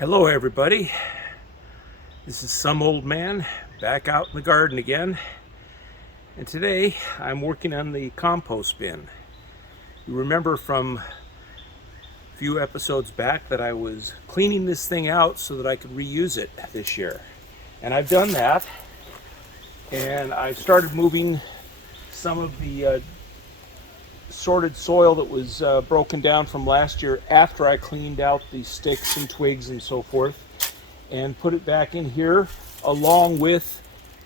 Hello everybody, this is some old man back out in the garden again, and today I'm working on the compost bin. You remember from a few episodes back that I was cleaning this thing out so that I could reuse it this year, and I've done that, and I've started moving some of the sorted soil that was broken down from last year after I cleaned out the sticks and twigs and so forth, and put it back in here along with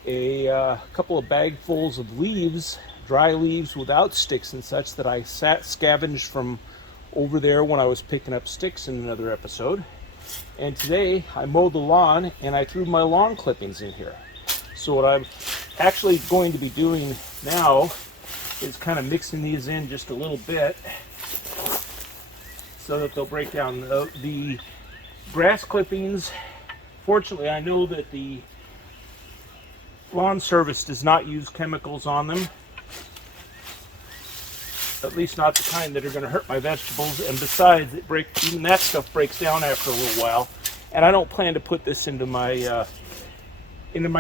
a couple of bagfuls of leaves, dry leaves without sticks and such, that I scavenged from over there when I was picking up sticks in another episode. And today I mowed the lawn and I threw my lawn clippings in here. So what I'm actually going to be doing now is kind of mixing these in just a little bit so that they'll break down. The grass clippings, fortunately I know that the lawn service does not use chemicals on them, at least not the kind that are going to hurt my vegetables, and besides, even that stuff breaks down after a little while, and I don't plan to put this into my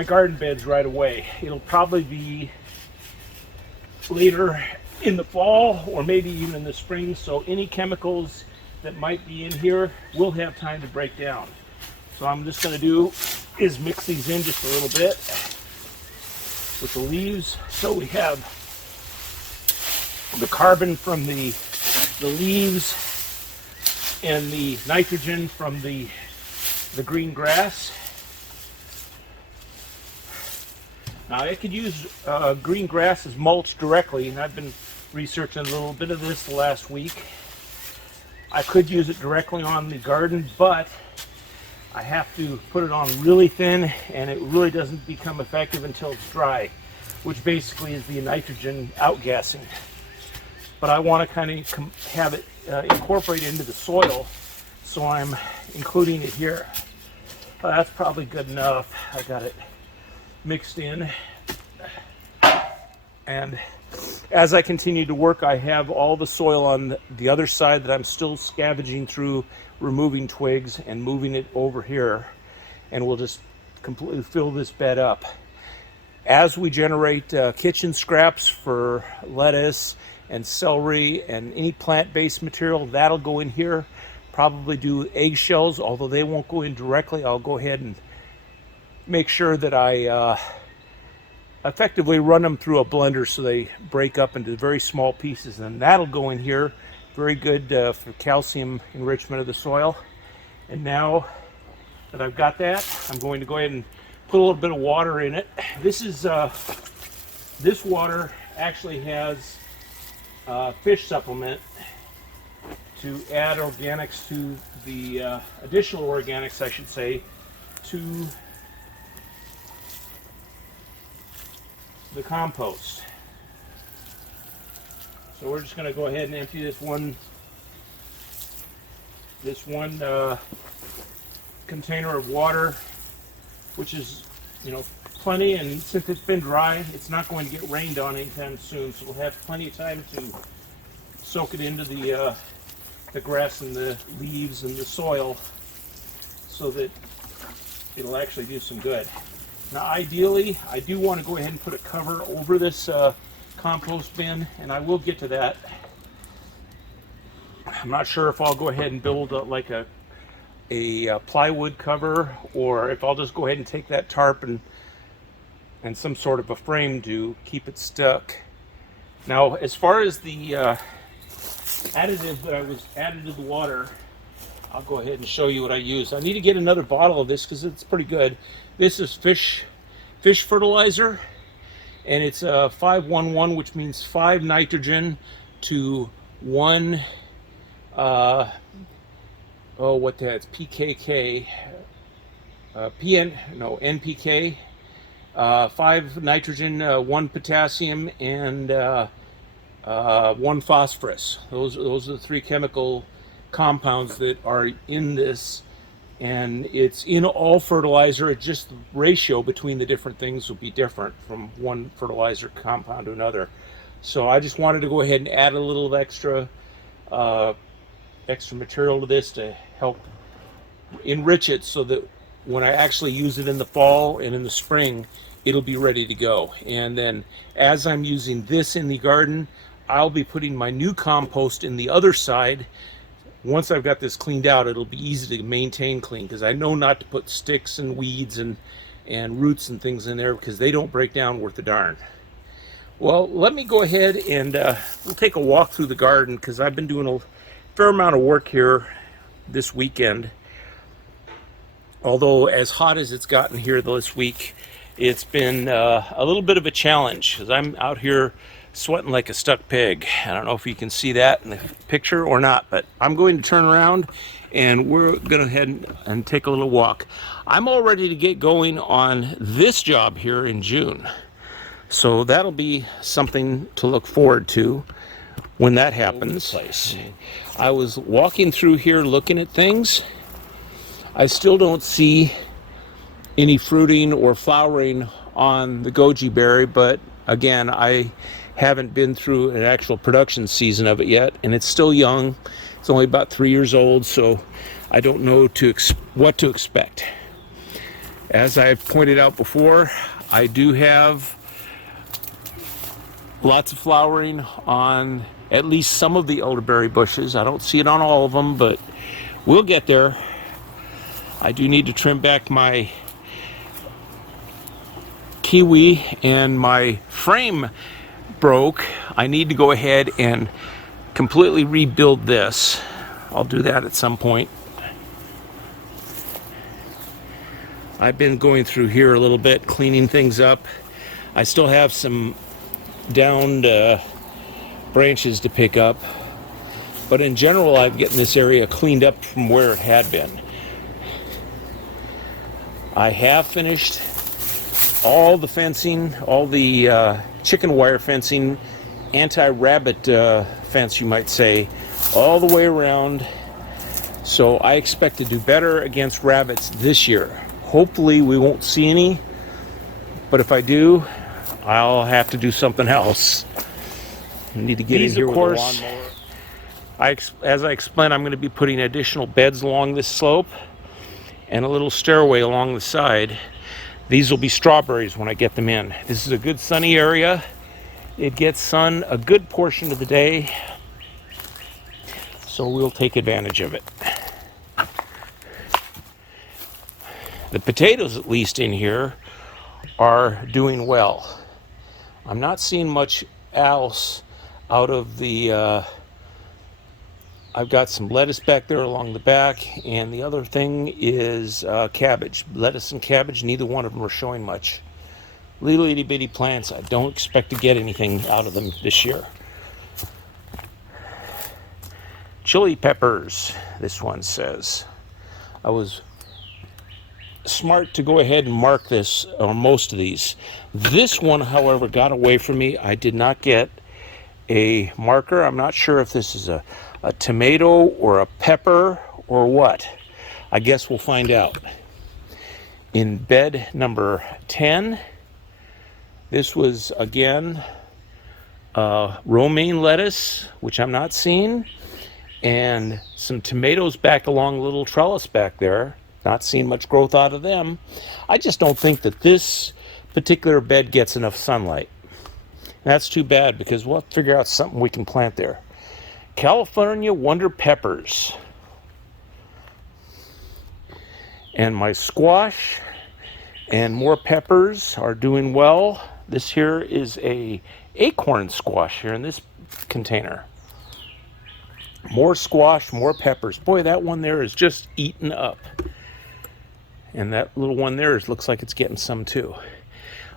garden beds right away. It'll probably be later in the fall or maybe even in the spring, so any chemicals that might be in here will have time to break down. So I'm just going to do is mix these in just a little bit with the leaves, so we have the carbon from the leaves and the nitrogen from the green grass. Now I could use green grass as mulch directly, and I've been researching a little bit of this the last week. I could use it directly on the garden, but I have to put it on really thin, and it really doesn't become effective until it's dry, which basically is the nitrogen outgassing. But I want to kind of have it incorporate into the soil, so I'm including it here. That's probably good enough. I got it mixed in, and as I continue to work, I have all the soil on the other side that I'm still scavenging through, removing twigs and moving it over here, and we'll just completely fill this bed up. As we generate kitchen scraps for lettuce and celery and any plant-based material, that'll go in here. Probably do eggshells, although they won't go in directly. I'll go ahead and make sure that I effectively run them through a blender so they break up into very small pieces, and that'll go in here. Very good for calcium enrichment of the soil. And now that I've got that, I'm going to go ahead and put a little bit of water in it. This water actually has fish supplement to add organics to the additional organics, I should say, to the compost. So we're just going to go ahead and empty this one container of water, which is, plenty, and since it's been dry, it's not going to get rained on anytime soon, so we'll have plenty of time to soak it into the grass and the leaves and the soil so that it'll actually do some good. Now ideally, I do want to go ahead and put a cover over this compost bin, and I will get to that. I'm not sure if I'll go ahead and build like a plywood cover, or if I'll just go ahead and take that tarp and some sort of a frame to keep it stuck. Now, as far as the additive that I was added to the water, I'll go ahead and show you what I use. I need to get another bottle of this because it's pretty good. This is fish fertilizer, and it's 511, which means 5 nitrogen to 1 it's PKK, NPK, 5 nitrogen, 1 potassium, and 1 phosphorus. Those are the 3 chemical compounds that are in this, and it's in all fertilizer. It's just the ratio between the different things will be different from one fertilizer compound to another. So I just wanted to go ahead and add a little extra material to this to help enrich it so that when I actually use it in the fall and in the spring, it'll be ready to go. And then as I'm using this in the garden, I'll be putting my new compost in the other side. Once I've got this cleaned out, it'll be easy to maintain clean, because I know not to put sticks and weeds and roots and things in there, because they don't break down worth a darn. Well, let me go ahead and we'll take a walk through the garden, because I've been doing a fair amount of work here this weekend. Although as hot as it's gotten here this week, it's been a little bit of a challenge, because I'm out here sweating like a stuck pig. I don't know if you can see that in the picture or not, but I'm going to turn around and we're going to head and take a little walk. I'm all ready to get going on this job here in June. So that'll be something to look forward to when that happens. I was walking through here looking at things. I still don't see any fruiting or flowering on the goji berry, but again, I haven't been through an actual production season of it yet, and it's still young. It's only about 3 years old, so I don't know what to expect. As I've pointed out before, I do have lots of flowering on at least some of the elderberry bushes. I don't see it on all of them, but we'll get there. I do need to trim back my kiwi, and my frame broke. I need to go ahead and completely rebuild this. I'll do that at some point. I've been going through here a little bit, cleaning things up. I still have some downed branches to pick up, but in general, I'm getting this area cleaned up from where it had been. I have finished all the fencing, all the chicken wire fencing, anti-rabbit fence, you might say, all the way around. So I expect to do better against rabbits this year. Hopefully we won't see any, but if I do, I'll have to do something else. I need to get in here with a lawnmower. As I explained, I'm going to be putting additional beds along this slope and a little stairway along the side. These will be strawberries when I get them in. This is a good sunny area. It gets sun a good portion of the day, so we'll take advantage of it. The potatoes, at least in here, are doing well. I'm not seeing much else out of the I've got some lettuce back there along the back, and the other thing is cabbage. Lettuce and cabbage, neither one of them are showing much. Little itty bitty plants, I don't expect to get anything out of them this year. Chili peppers, this one says. I was smart to go ahead and mark this, or most of these. This one, however, got away from me. I did not get a marker. I'm not sure if this is a tomato or a pepper or what. I guess we'll find out. In bed number 10, this was again romaine lettuce, which I'm not seeing, and some tomatoes back along a little trellis back there. Not seeing much growth out of them. I just don't think that this particular bed gets enough sunlight. That's too bad, because we'll have to figure out something we can plant there. California Wonder Peppers. And my squash and more peppers are doing well. This here is a acorn squash here in this container. More squash, more peppers. Boy, that one there is just eaten up. And that little one there looks like it's getting some too.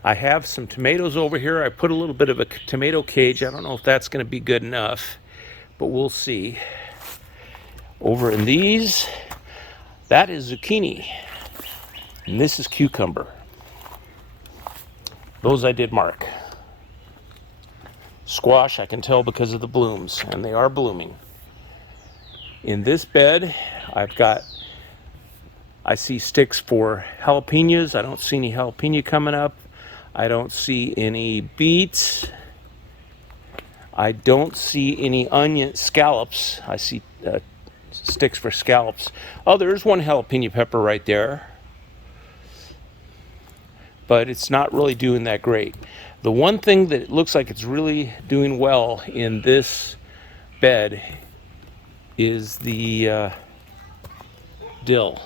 I have some tomatoes over here. I put a little bit of a tomato cage. I don't know if that's going to be good enough, but we'll see. Over in these, that is zucchini, and this is cucumber. Those I did mark. Squash, I can tell because of the blooms, and they are blooming. In this bed, I see sticks for jalapenos. I don't see any jalapeno coming up. I don't see any beets. I don't see any onion scallops. I see sticks for scallops. Oh, there's one jalapeno pepper right there, but it's not really doing that great. The one thing that looks like it's really doing well in this bed is the dill.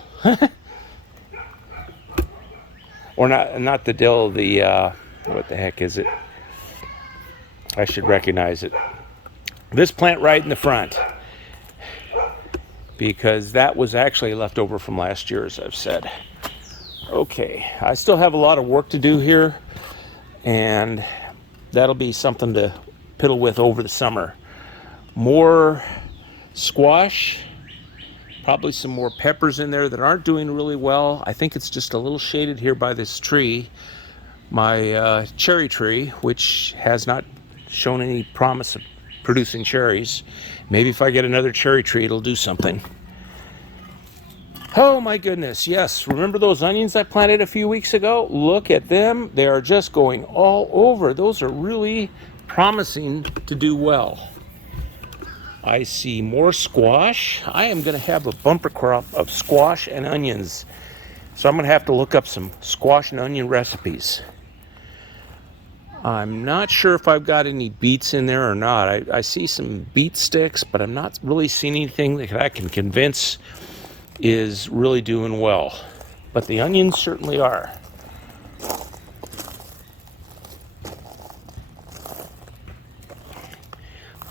Or not the dill, the what the heck is it? I should recognize it. This plant right in the front, because that was actually left over from last year, as I've said. Okay, I still have a lot of work to do here, and that'll be something to piddle with over the summer. More squash, probably some more peppers in there that aren't doing really well. I think it's just a little shaded here by this tree, my cherry tree, which has not shown any promise of producing cherries. Maybe if I get another cherry tree, it'll do something. Oh my goodness, yes, remember those onions I planted a few weeks ago? Look at them, they are just going all over. Those are really promising to do well. I see more squash. I am going to have a bumper crop of squash and onions, so I'm going to have to look up some squash and onion recipes. I'm not sure if I've got any beets in there or not. I see some beet sticks, but I'm not really seeing anything that I can convince is really doing well. But the onions certainly are.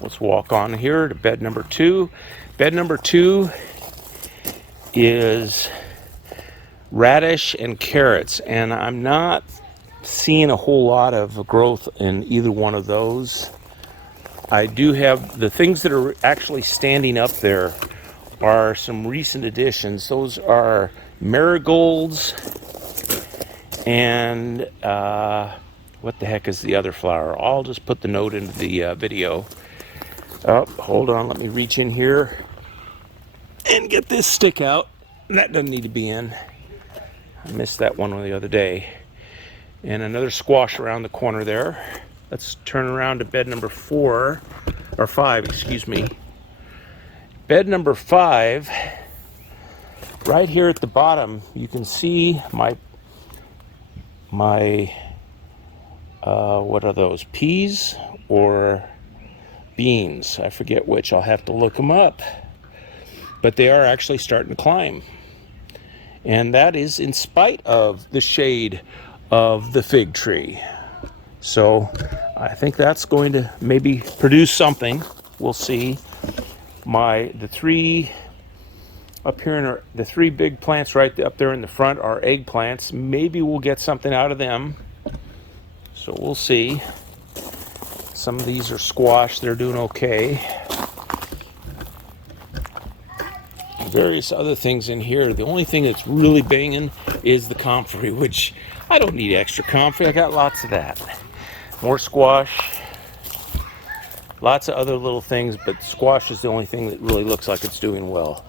Let's walk on here to bed number 2. Bed number 2 is radish and carrots, and I'm not seeing a whole lot of growth in either one of those. I do have the things that are actually standing up there are some recent additions. Those are marigolds and what the heck is the other flower? I'll just put the note into the video. Oh, hold on, let me reach in here and get this stick out. That doesn't need to be in. I missed that one the other day. And another squash around the corner there. Let's turn around to bed number 4, or 5, excuse me. Bed number 5, right here at the bottom, you can see my what are those, peas or beans? I forget which, I'll have to look them up. But they are actually starting to climb. And that is in spite of the shade of the fig tree. So I think that's going to maybe produce something. We'll see. The three up here, the 3 big plants right up there in the front are eggplants. Maybe we'll get something out of them. So we'll see. Some of these are squash. They're doing okay. Various other things in here. The only thing that's really banging is the comfrey, which I don't need extra comfrey. I got lots of that. More squash. Lots of other little things, but squash is the only thing that really looks like it's doing well.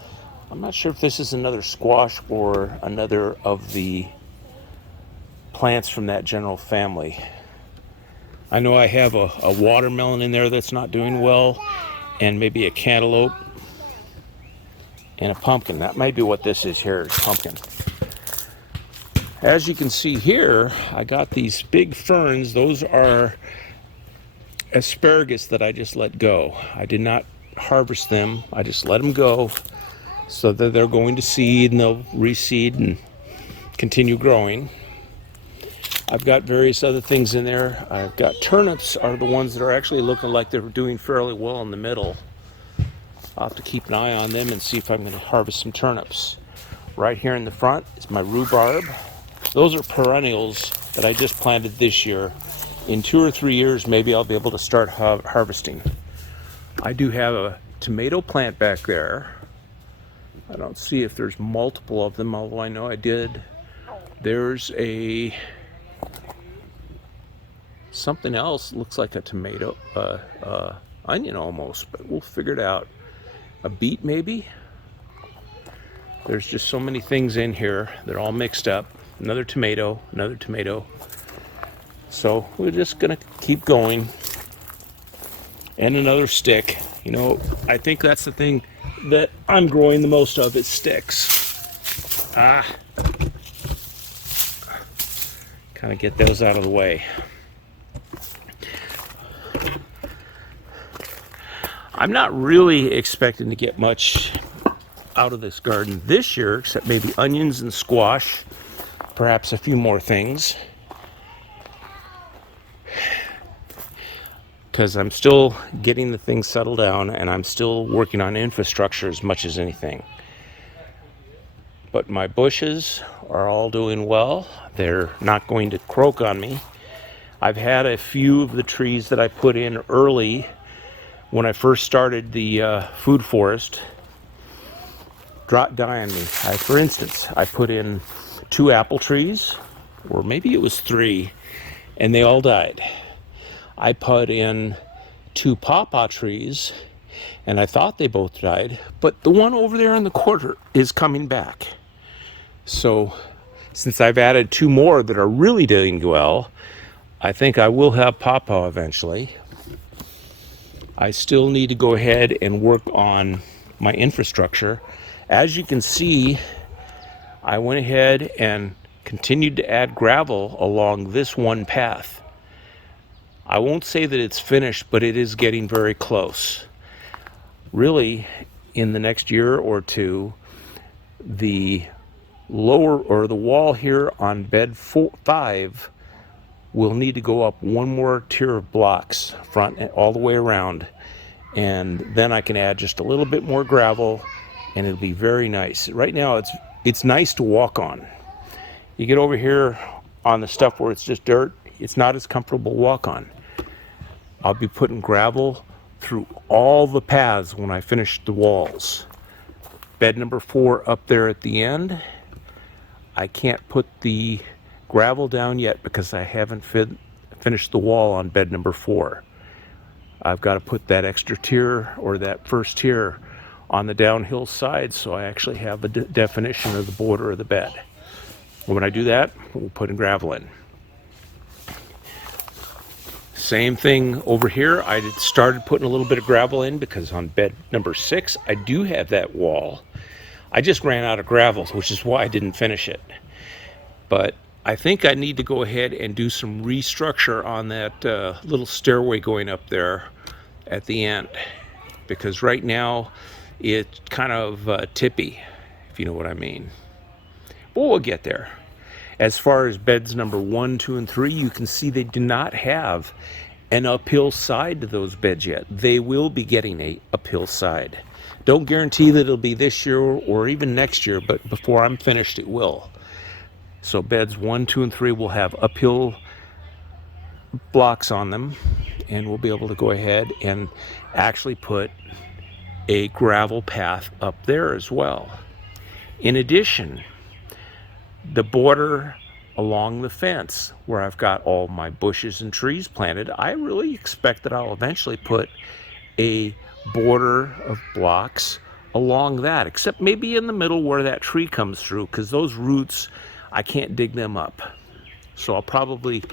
I'm not sure if this is another squash or another of the plants from that general family. I know I have a watermelon in there that's not doing well, and maybe a cantaloupe and a pumpkin. That might be what this is here, is pumpkin. As you can see here, I got these big ferns. Those are asparagus that I just let go. I did not harvest them. I just let them go so that they're going to seed and they'll reseed and continue growing. I've got various other things in there. I've got turnips are the ones that are actually looking like they're doing fairly well in the middle. I'll have to keep an eye on them and see if I'm going to harvest some turnips. Right here in the front is my rhubarb. Those are perennials that I just planted this year. In 2 or 3 years, maybe I'll be able to start harvesting. I do have a tomato plant back there. I don't see if there's multiple of them, although I know I did. There's something else, looks like a tomato, onion almost, but we'll figure it out. A beet maybe? There's just so many things in here. They're all mixed up. Another tomato, another tomato. So we're just gonna keep going. And another stick. You know, I think that's the thing. that I'm growing the most of is sticks. Kind of get those out of the way. I'm not really expecting to get much out of this garden this year, except maybe onions and squash, perhaps a few more things. Because I'm still getting the things settled down, and I'm still working on infrastructure as much as anything. But my bushes are all doing well. They're not going to croak on me. I've had a few of the trees that I put in early when I first started the food forest die on me. For instance, I put in 2 apple trees, or maybe it was 3, and they all died. I put in 2 pawpaw trees, and I thought they both died, but the one over there in the corner is coming back. So, since I've added 2 more that are really doing well, I think I will have pawpaw eventually. I still need to go ahead and work on my infrastructure. As you can see, I went ahead and continued to add gravel along this one path. I won't say that it's finished, but it is getting very close. Really, in the next year or two, the lower or the wall here on bed 5 will need to go up 1 more tier of blocks, front and all the way around, and then I can add just a little bit more gravel, and it'll be very nice. Right now, it's nice to walk on. You get over here on the stuff where it's just dirt, it's not as comfortable to walk on. I'll be putting gravel through all the paths when I finish the walls. Bed number 4 up there at the end, I can't put the gravel down yet because I haven't finished the wall on bed number 4. I've got to put that extra tier, or that first tier, on the downhill side, so I actually have a definition of the border of the bed. When I do that, we'll put in gravel in. Same thing over here. I started putting a little bit of gravel in because on bed number 6, I do have that wall. I just ran out of gravel, which is why I didn't finish it. But I think I need to go ahead and do some restructure on that little stairway going up there at the end, because right now it's kind of tippy, if you know what I mean. But we'll get there. As far as beds number 1, 2, and 3, you can see they do not have an uphill side to those beds yet. They will be getting a uphill side. Don't guarantee that it'll be this year or even next year, but before I'm finished, it will. So beds 1, 2, and 3 will have uphill blocks on them, and we'll be able to go ahead and actually put a gravel path up there as well. In addition, the border along the fence where I've got all my bushes and trees planted, I really expect that I'll eventually put a border of blocks along that, except maybe in the middle where that tree comes through, because those roots, I can't dig them up. So I'll probably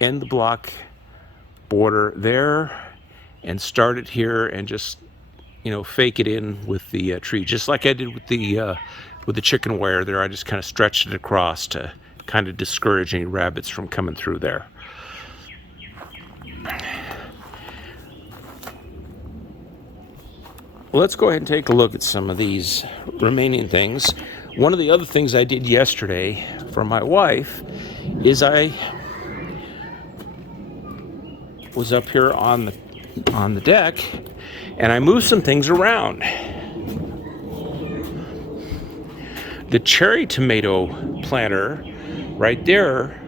end the block border there and start it here and just, fake it in with the tree, just like I did with the chicken wire there. I just kind of stretched it across to kind of discourage any rabbits from coming through there. Let's go ahead and take a look at some of these remaining things. One of the other things I did yesterday for my wife is I was up here on the deck, and I moved some things around. The cherry tomato planter right there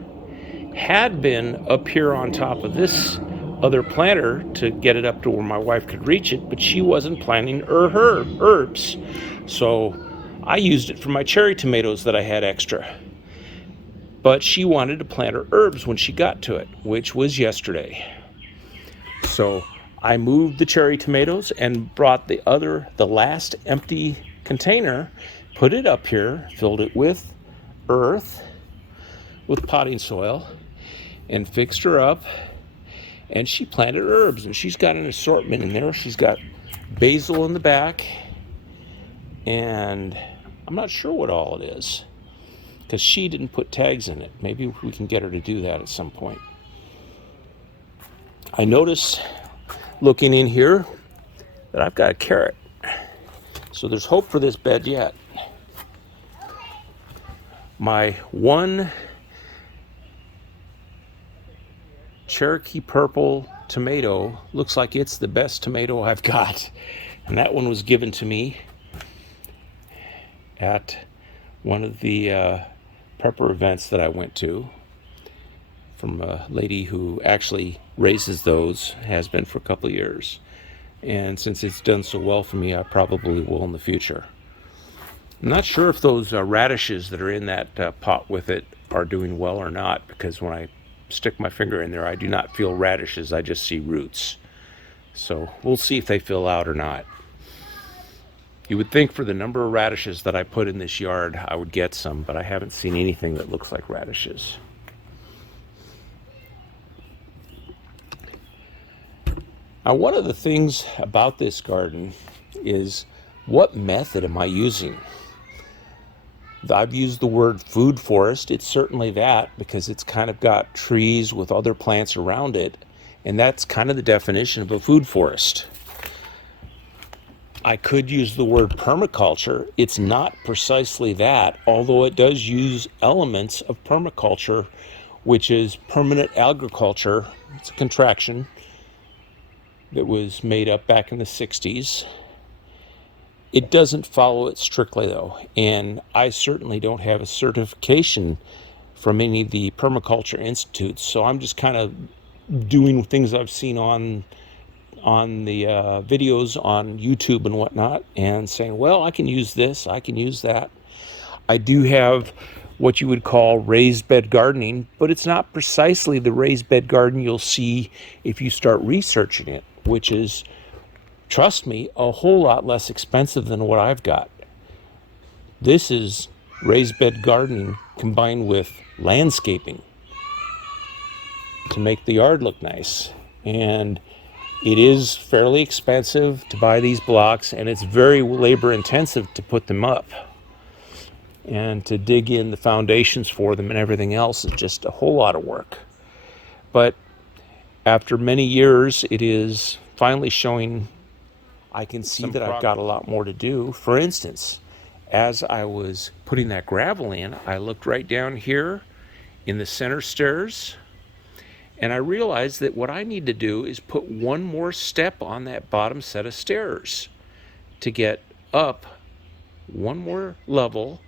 had been up here on top of this other planter to get it up to where my wife could reach it, but she wasn't planting her herbs. So I used it for my cherry tomatoes that I had extra. But she wanted to plant her herbs when she got to it, which was yesterday. So I moved the cherry tomatoes and brought the last empty container, put it up here, filled it with earth, with potting soil, and fixed her up. And she planted herbs, and she's got an assortment in there. She's got basil in the back, and I'm not sure what all it is because she didn't put tags in it. Maybe we can get her to do that at some point. I notice looking in here that I've got a carrot, so there's hope for this bed yet. My one Cherokee purple tomato looks like it's the best tomato I've got, and that one was given to me at one of the prepper events that I went to from a lady who actually raises those, has been for a couple of years, and since it's done so well for me, I probably will in the future. I'm not sure if those radishes that are in that pot with it are doing well or not, because when I stick my finger in there, I do not feel radishes, I just see roots. So we'll see if they fill out or not. You would think for the number of radishes that I put in this yard, I would get some, but I haven't seen anything that looks like radishes. Now, one of the things about this garden is, what method am I using? I've used the word food forest. It's certainly that, because it's kind of got trees with other plants around it, and that's kind of the definition of a food forest. I could use the word permaculture. It's not precisely that, although it does use elements of permaculture, which is permanent agriculture. It's a contraction that was made up back in the 60s. It doesn't follow it strictly, though, and I certainly don't have a certification from any of the permaculture institutes, so I'm just kind of doing things I've seen on the videos on YouTube and whatnot, and saying, well, I can use this, I can use that. I do have what you would call raised bed gardening, but it's not precisely the raised bed garden you'll see if you start researching it, which is, trust me, a whole lot less expensive than what I've got. This is raised bed gardening combined with landscaping to make the yard look nice. And it is fairly expensive to buy these blocks, and it's very labor intensive to put them up. And to dig in the foundations for them and everything else is just a whole lot of work. But after many years, it is finally showing. I can see that I've got a lot more to do. For instance, as I was putting that gravel in, I looked right down here in the center stairs, and I realized that what I need to do is put one more step on that bottom set of stairs to get up one more level,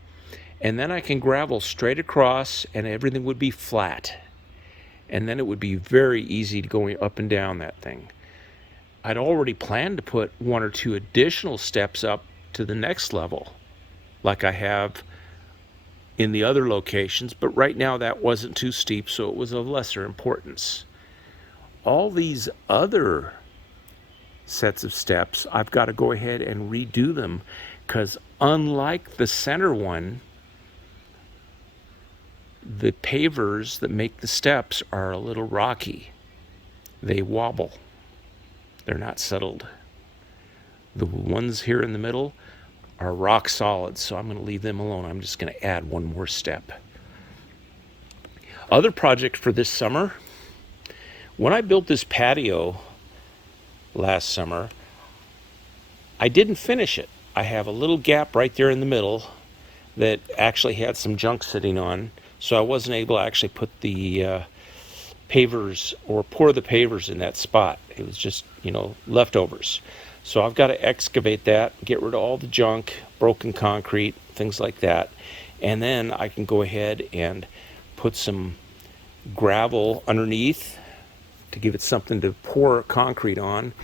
and then I can gravel straight across and everything would be flat. And then it would be very easy to go up and down that thing. I'd already planned to put one or two additional steps up to the next level, like I have in the other locations, but right now that wasn't too steep, so it was of lesser importance. All these other sets of steps, I've got to go ahead and redo them, because unlike the center one, the pavers that make the steps are a little rocky. They wobble. They're not settled. The ones here in the middle are rock solid, so I'm going to leave them alone. I'm just going to add one more step. Other project for this summer, when I built this patio last summer, I didn't finish it. I have a little gap right there in the middle that actually had some junk sitting on, so I wasn't able to actually put the pavers or pour the pavers in that spot. It was just, leftovers. So I've got to excavate that, get rid of all the junk, broken concrete, things like that. And then I can go ahead and put some gravel underneath to give it something to pour concrete on,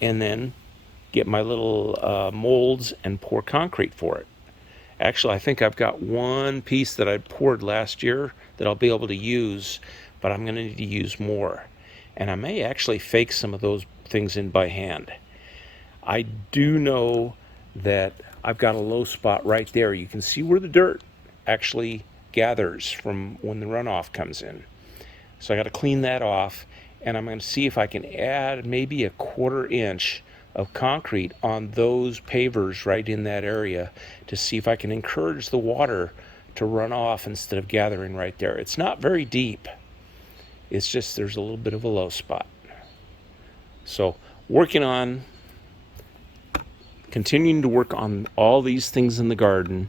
and then get my little molds and pour concrete for it. Actually, I think I've got one piece that I poured last year that I'll be able to use, but I'm going to need to use more. And I may actually fake some of those things in by hand. I do know that I've got a low spot right there. You can see where the dirt actually gathers from when the runoff comes in. So I got to clean that off, and I'm going to see if I can add maybe a 1/4 inch of concrete on those pavers right in that area to see if I can encourage the water to run off instead of gathering right there. It's not very deep. It's just there's a little bit of a low spot. So continuing to work on all these things in the garden,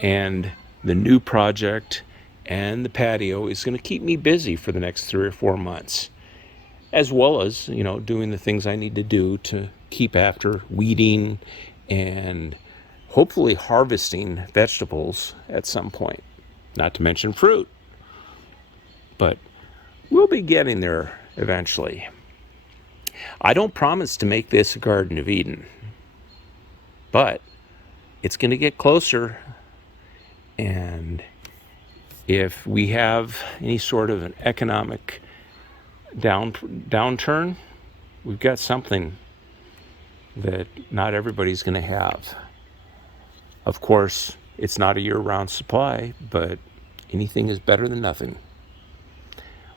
and the new project and the patio is going to keep me busy for the next 3 or 4 months, as well as, doing the things I need to do to keep after weeding and hopefully harvesting vegetables at some point, not to mention fruit. But we'll be getting there eventually. I don't promise to make this a Garden of Eden, but it's going to get closer. And if we have any sort of an economic downturn, we've got something that not everybody's going to have. Of course, it's not a year-round supply, but anything is better than nothing.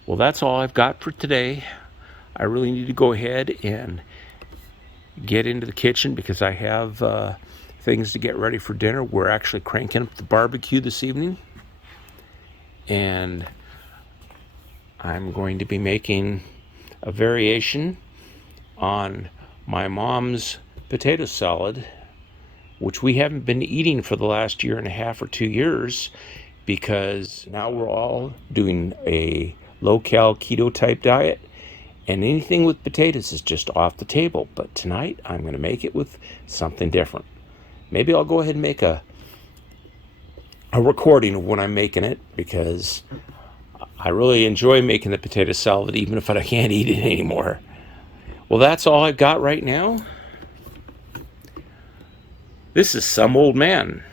Well, that's all I've got for today. I really need to go ahead and get into the kitchen because I have things to get ready for dinner. We're actually cranking up the barbecue this evening, and I'm going to be making a variation on my mom's potato salad, which we haven't been eating for the last 1.5 or 2 years because now we're all doing a low-cal keto type diet, and anything with potatoes is just off the table. But tonight I'm going to make it with something different. Maybe I'll go ahead and make a recording of when I'm making it, because I really enjoy making the potato salad even if I can't eat it anymore. Well, that's all I've got right now. This is Some Old Man.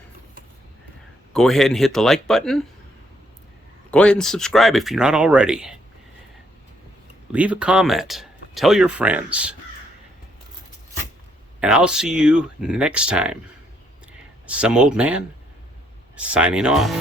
Go ahead and hit the like button. Go ahead and subscribe if you're not already. Leave a comment. Tell your friends. And I'll see you next time. Some Old Man, signing off.